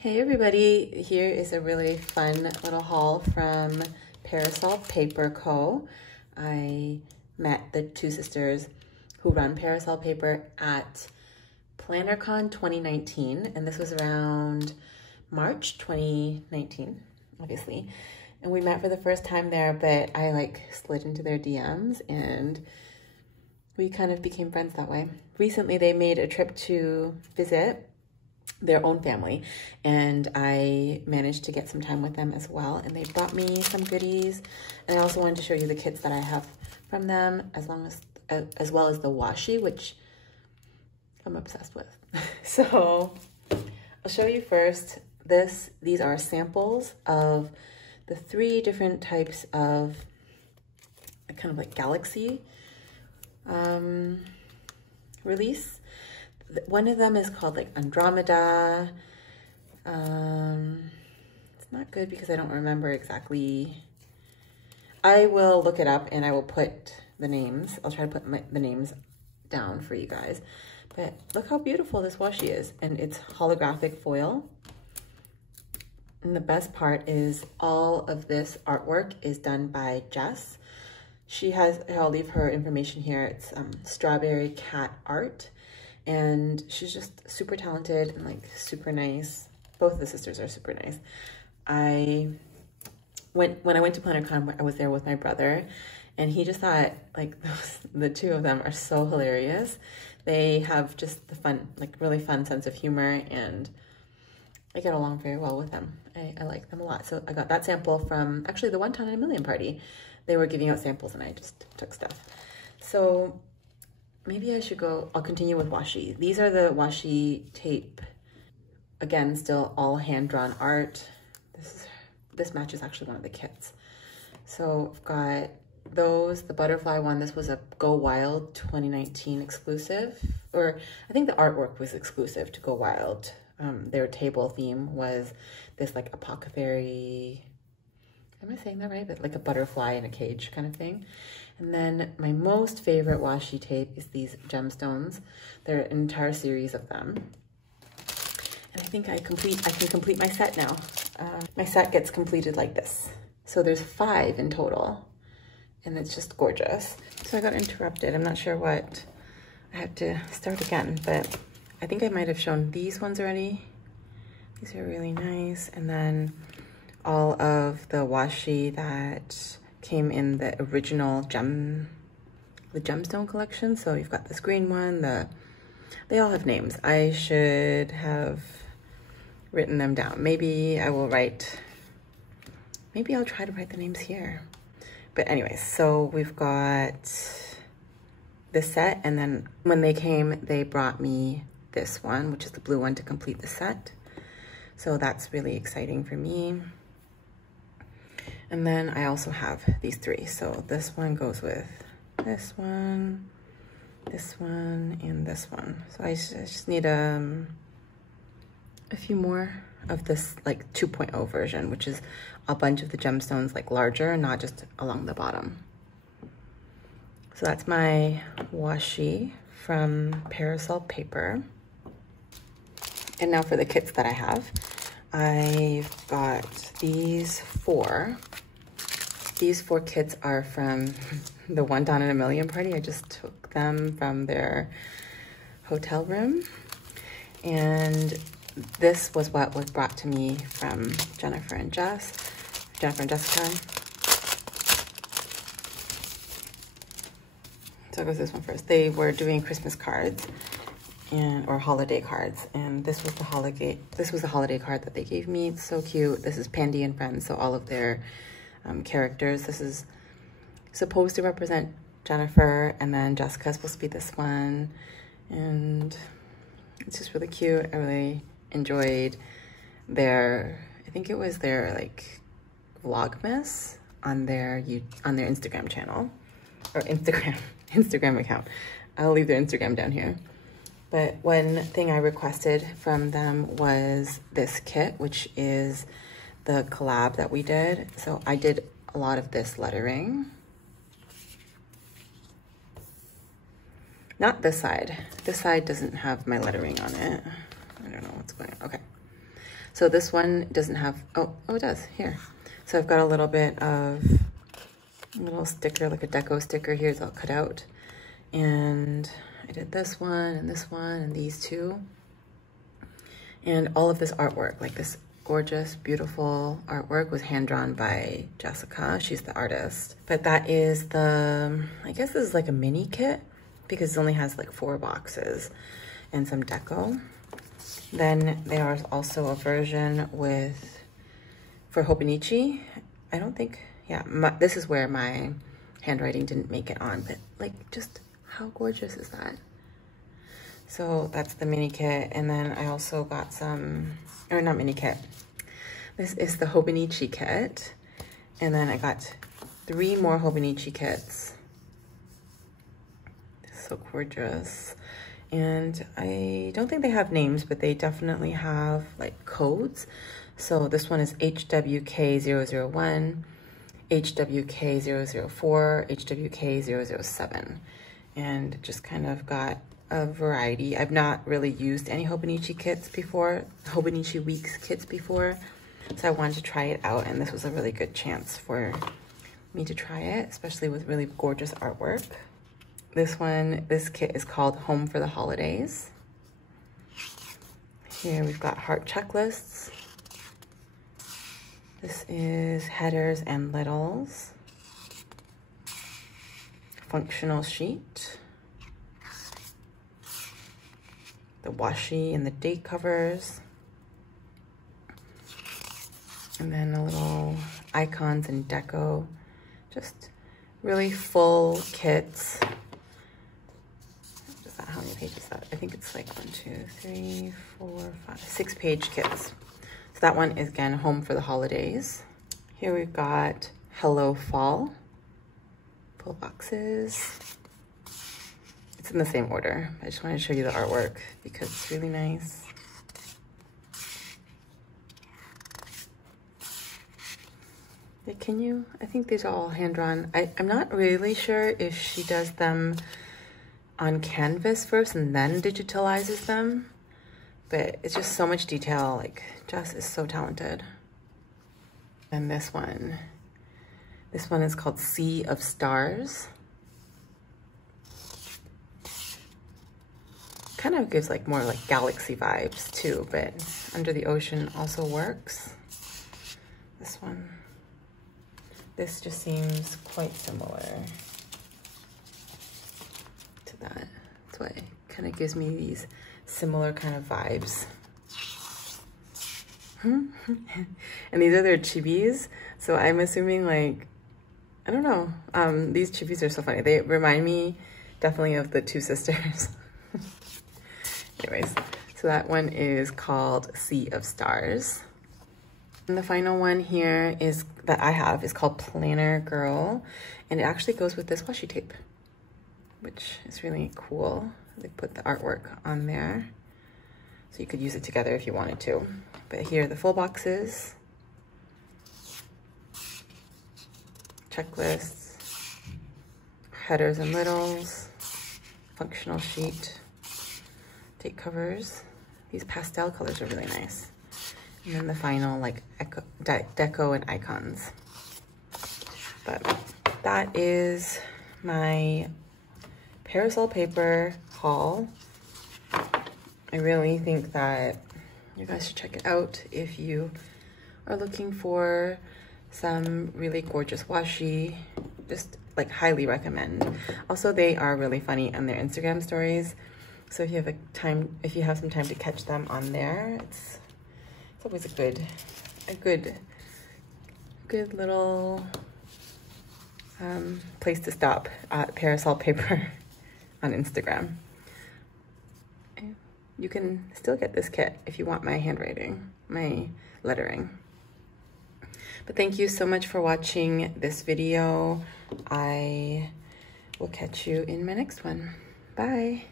Hey everybody, here is a really fun little haul from Parasol Paper Co. I met the two sisters who run Parasol Paper at PlannerCon 2019, and this was around March 2019, obviously. And we met for the first time there, but I slid into their DMs and we kind of became friends that way. Recently, they made a trip to visit their own family, and I managed to get some time with them as well, and they brought me some goodies. And I also wanted to show you the kits that I have from them, as well as the washi, which I'm obsessed with. So I'll show you first these are samples of the 3 different types of kind of like galaxy release. One of them is called like Andromeda. It's not good because I don't remember exactly. I will look it up and I will put the names. I'll try to put the names down for you guys. But look how beautiful this washi is, and it's holographic foil. And the best part is all of this artwork is done by Jess. She has, I'll leave her information here. It's Strawberry Cat Art. And she's just super talented and like super nice. Both of the sisters are super nice. When I went to PlannerCon, I was there with my brother, and he just thought like the two of them are so hilarious. They have just the fun, like really fun sense of humor, and I get along very well with them. I like them a lot. So I got that sample from actually the One Ton in a Million party. They were giving out samples and I just took stuff. So maybe I should go, I'll continue with washi. These are the washi tape. Again, still all hand-drawn art. This matches actually one of the kits. So I've got those, the butterfly one. This was a Go Wild 2019 exclusive, or I think the artwork was exclusive to Go Wild. Their table theme was this like apothecary, am I saying that right? But like a butterfly in a cage kind of thing. And then my most favorite washi tape is these gemstones. They're an entire series of them. And I think I can complete my set now. My set gets completed like this. So there's 5 in total, and it's just gorgeous. So I got interrupted. I'm not sure what, I had to start again, but I think I might have shown these ones already. These are really nice. And then all of the washi that came in the original gemstone collection. So you've got this green one, they all have names. I should have written them down. Maybe I'll try to write the names here. But anyways, so we've got this set, and then when they came, they brought me this one, which is the blue one, to complete the set. So that's really exciting for me. And then I also have these 3. So this one goes with this one, and this one. So I just need a few more of this like 2.0 version, which is a bunch of the gemstones like larger, not just along the bottom. So that's my washi from Parasol Paper. And now for the kits that I have. I've got these 4. These 4 kits are from the One Ton in a Million party. I just took them from their hotel room. And this was what was brought to me from Jennifer and Jessica. So it goes this one first. They were doing Christmas cards or holiday cards, and this was the holiday card that they gave me. It's so cute. This is Pandy and Friends, so all of their characters. This is supposed to represent Jennifer, and then Jessica's supposed to be this one, and it's just really cute. I really enjoyed their, I think it was their like Vlogmas on their Instagram channel, or Instagram account. I'll leave their Instagram down here. But one thing I requested from them was this kit, which is the collab that we did. So I did a lot of this lettering. Not this side. This side doesn't have my lettering on it. I don't know what's going on. Okay. So this one doesn't have, oh it does, here. So I've got a little bit of a little sticker, like a deco sticker here, it's all cut out. And I did this one and these two. And all of this artwork, like this gorgeous, beautiful artwork was hand drawn by Jessica. She's the artist. But that is the, I guess this is like a mini kit because it only has like 4 boxes and some deco. Then there's also a version for Hobonichi. I don't think, yeah, this is where my handwriting didn't make it on, but like just how gorgeous is that? So that's the mini kit. And then I also got some, or not mini kit. This is the Hobonichi kit. And then I got 3 more Hobonichi kits. So gorgeous. And I don't think they have names, but they definitely have like codes. So this one is HWK001, HWK004, HWK007. And just kind of got a variety. I've not really used any Hobonichi kits before, Hobonichi Weeks kits before. So I wanted to try it out, and this was a really good chance for me to try it, especially with really gorgeous artwork. This kit is called Home for the Holidays. Here we've got heart checklists. This is headers and littles. Functional sheet. The washi and the date covers. And then a little icons and deco. Just really full kits. How many pages is that? I think it's like 1, 2, 3, 4, 5, 6 page kits. So that one is again Home for the Holidays. Here we've got Hello Fall. Full boxes. It's in the same order. I just wanted to show you the artwork because it's really nice. Can you? I think these are all hand drawn. I'm not really sure if she does them on canvas first and then digitalizes them, but it's just so much detail. Like, Jess is so talented. And this one is called Sea of Stars. Kind of gives like more like galaxy vibes too, but Under the Ocean also works. This one. This just seems quite similar to that. That's why it kind of gives me these similar kind of vibes. And these are their chibis. So I'm assuming like, I don't know. These chibis are so funny. They remind me definitely of the 2 sisters. Anyways, so that one is called Sea of Stars. And the final one here is that I have is called Planner Girl, and it actually goes with this washi tape, which is really cool. They put the artwork on there, so you could use it together if you wanted to. But here are the full boxes, checklists, headers and littles, functional sheet, date covers. These pastel colors are really nice. And then the final like deco and icons. But that is my Parasol Paper haul. I really think that you guys should check it out if you are looking for some really gorgeous washi. Just like highly recommend. Also, they are really funny on their Instagram stories. So if you have some time to catch them on there, it's always a good little place to stop at Parasol Paper on Instagram. You can still get this kit if you want my handwriting, my lettering. But thank you so much for watching this video. I will catch you in my next one. Bye.